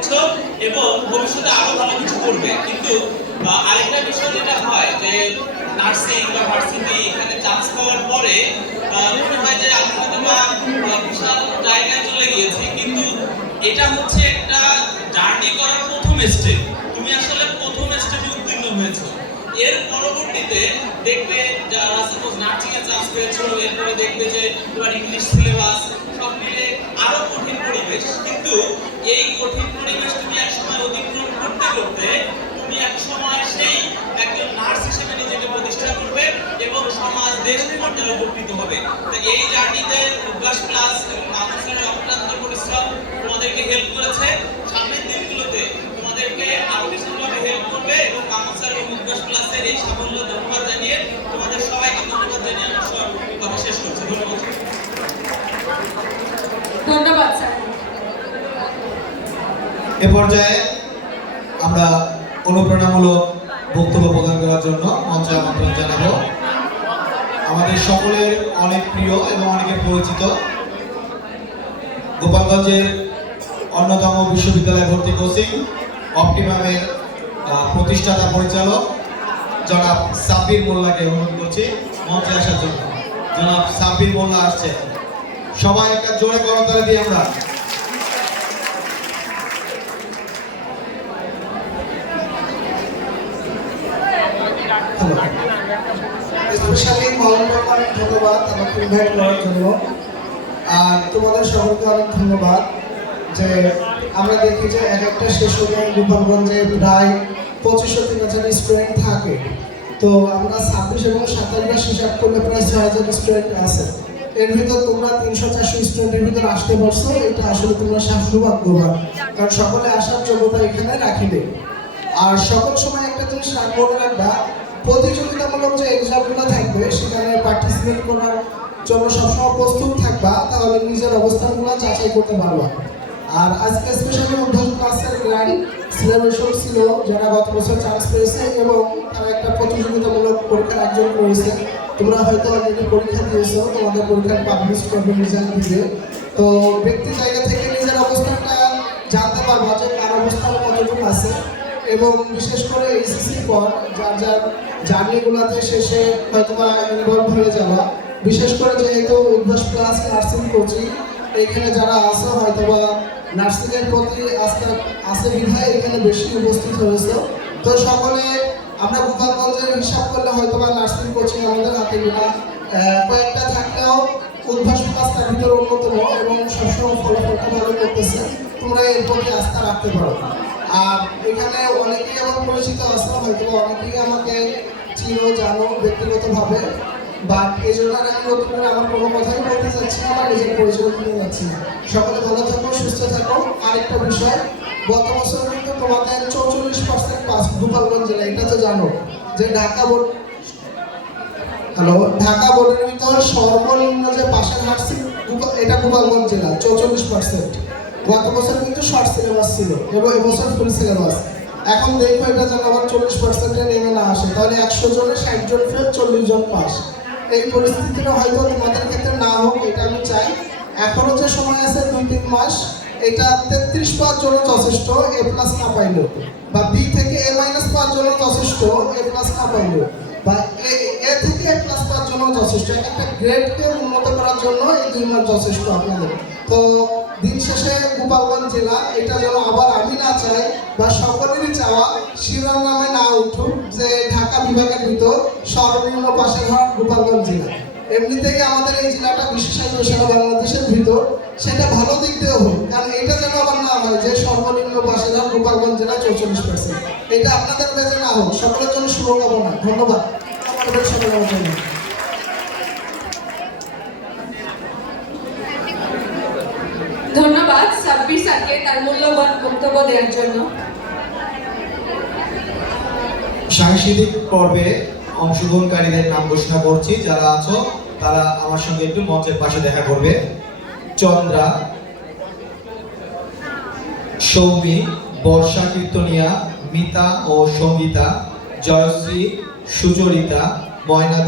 করছো এবং ভবিষ্যতে আরো ভালো কিছু করবে। কিন্তু আরেকটা বিষয় যেটা হয় যে নার্সিং বা ভার্সিটি এখানে চান্স পাওয়ার পরে মনে হয় যে আমি হয়তো বিশাল জায়গায় চলে গিয়েছি, কিন্তু এটা হচ্ছে একটা জার্নি করার প্রথম স্টেপ। তুমি আসলে প্রথম স্টেপে উত্তীর্ণ হয়েছো। এর পরবর্তীতে দেখবে যারা সাপোজ নার্সিং এ চান্স পেয়েছো, এরপরে দেখবে যে তোমার ইংলিশ সিলেবাস সব মিলে আরো কঠিন পরিবেশ। কিন্তু এই কঠিন পরিবেশ তুমি একসময় অতিক্রম করতে করতে তুমি একসময় সেই একজন নার্স হিসেবে নিজেকে প্রতিষ্ঠা করবে এবং সমাজ দেশ পর্যায়ে উপকৃত হবে। তো এই জার্নিতে উদ্ভাস প্লাস এবং কাউন্সিলের অক্লান্ত পরিশ্রম তোমাদেরকে হেল্প করেছে। সামনের দিনগুলোতে তোমাদেরকে আরো বেশিভাবে হেল্প করবে এবং কাউন্সিলর এবং উদ্ভাস প্লাসের এই সাফল্য ধন্যবাদ জানিয়ে তোমাদের সবাইকে ধন্যবাদ জানিয়ে আমার কথা শেষ করছি। ধন্যবাদ স্যার। এ পর্যায়ে আমরা অনুপ্রেরণামূলক বক্তব্য প্রদান করার জন্য মঞ্চে আমন্ত্রণ জানাবো আমাদের সকলের অনেক প্রিয় এবং অনেকের পরিচিত গোপালগঞ্জের অন্যতম বিশ্ববিদ্যালয় ভর্তি কোচিং অপটিমামের প্রতিষ্ঠাতা পরিচালক জনাব সাব্বির মোল্লাকে অনুরোধ করছি মঞ্চে আসার জন্য। জনাব সাব্বির মোল্লা আসছে, সবাই একটা জোরে করতালি দিই আমরা। স্পেশালি মহলকে অনেক ধন্যবাদ আমাকে ইনভাইট করার জন্য। আর তোমাদের সকলকে অনেক ধন্যবাদ যে আমরা দেখি যে এক একটা সেশনে গোপালগঞ্জে প্রায় 2500-3000 স্টুডেন্ট থাকে। তো আমরা 26 এবং 27 হিসাব করলে প্রায় 6000 স্টুডেন্ট আছে। এর ভিতর তোমরা 300-400 স্টুডেন্টের ভিতর আসতে পারছো, এটা আসলে তোমরা সৌভাগ্যবান, কারণ সকলে আসার যোগ্যতা এখানে রাখিবে। আর সকল সময় একটা জিনিস মনে রাখবা, প্রতিযোগিতামূলক যে এক্সামগুলো থাকবে সেখানে পার্টিসিপেট করার জন্য সবসময় প্রস্তুত থাকবা, তাহলে নিজের অবস্থানগুলো যাচাই করতে পারবা। আর আজকে স্পেশালি উদ্ভাস ক্লাসের গ্র্যান্ড সেলিব্রেশন ছিল, যারা গত বছর চান্স পেয়েছে এবং তারা একটা প্রতিযোগিতামূলক পরীক্ষার আয়োজন করেছে। তোমরা হয়তো অলরেডি পরীক্ষা দিয়েছো, তোমাদের পরীক্ষার পাবলিশ করবে, রেজাল্ট দিবে। তো ব্যক্তি জায়গা থেকে নিজের অবস্থানটা জানতে পারবা যে কার অবস্থান কতটুকু আছে, এবং বিশেষ করে এইচএসসির পর যার যার জার্নিগুলোতে শেষে হয়তো বা ইনভলভ হয়ে যাওয়া, বিশেষ করে যেহেতু উদ্ভাস প্লাস নার্সিং কোচিং এখানে যারা আছে হয়তো বা নার্সিংয়ের প্রতি আস্থা আছে বিধায় এখানে বেশি উপস্থিত হয়েছে। তো সকলে আমরা গোপালগঞ্জের হিসাব করলে হয়তো বা নার্সিং কোচিং আমাদের হাতে গোনা কয়েকটা থাকলেও উদ্ভাস প্লাস তার ভিতরে অন্যতম এবং সবসময় ফলাফলটা ভালো করতেছে। তোমরা এর প্রতি আস্থা রাখতে পারো। আর এখানে অনেকেই আমার পরিচিত আছে, হয়তো অনেকেই আমাকে চিনো জানো ব্যক্তিগতভাবে, বাট এই জন্য আমি নতুন করে আমার কোনো কথাই বলতে চাচ্ছি না, আমার নিজের পরিচয় দিতে যাচ্ছি না। সকলে ভালো থাকো, সুস্থ থাকো। আরেকটা বিষয়, গত বছর কিন্তু তোমাদের 44% পাস গোপালগঞ্জ জেলা, এটা তো জানো যে ঢাকা বোর্ডের ভিতর সর্বনিম্ন যে পাশের হার ছিল এটা গোপালগঞ্জ জেলা 44%। গত বছর কিন্তু শর্ট সিলেবাস ছিল এবং এবছর ফুল সিলেবাস। এখন দেখো এটা যেন আবার 40%-এ নেমে না আসে, তাহলে 100 জনে 60 জন ফেল, 40 জন পাস। এই পরিস্থিতিটা হয়তো তোমাদের ক্ষেত্রে না হোক, এটা আমি চাই। এখনো যে সময় আছে 2-3 মাস, এটা 33 পাওয়ার জন্য যথেষ্ট, এ প্লাস না পাইলেও, বা বি থেকে এ মাইনাস পাওয়ার জন্য যথেষ্ট, এ প্লাস না পাইলেও, বা এ থেকে এ প্লাস পাওয়ার জন্য যথেষ্ট। একটা গ্রেডকে উন্নত করার জন্য এই 2 মাস যথেষ্ট আপনাদের। তো দিন শেষে গোপালগঞ্জ জেলা এটা যেন আবার আমি না চাই বা সকলেরই চাওয়া শিরোনামে না উঠুক যে ঢাকা বিভাগের ভিতর সর্বনিম্ন পাশের হার গোপালগঞ্জ জেলা। এমনিতেই আমাদের এই জেলাটা বিশেষায়িত সারা বাংলাদেশের ভিতর, সেটা ভালো দিক দিয়েও হোক, কারণ এটা যেন আবার না হয় যে সর্বনিম্ন পাশের হার গোপালগঞ্জ জেলা 44%। এটা আপনাদের বেজে না হোক। সকলের জন্য শুভকামনা। ধন্যবাদ। আমাদের সকলের জন্য ধন্যবাদ সাব্বির স্যারকে তার মূল্যবান বক্তব্য দেওয়ার জন্য। সাংস্কৃতিক পর্বে অংশগ্রহণকারীদের নাম ঘোষণা করছি। যারা আছো তারা আমার সঙ্গে একটু মঞ্চের পাশে দেখা করবে। চন্দ্রা, সৌমি, বর্ষা কীর্তনিয়া, মিতা ও সঙ্গীতা, জয়শ্রী, সুচরিতা, ময়না।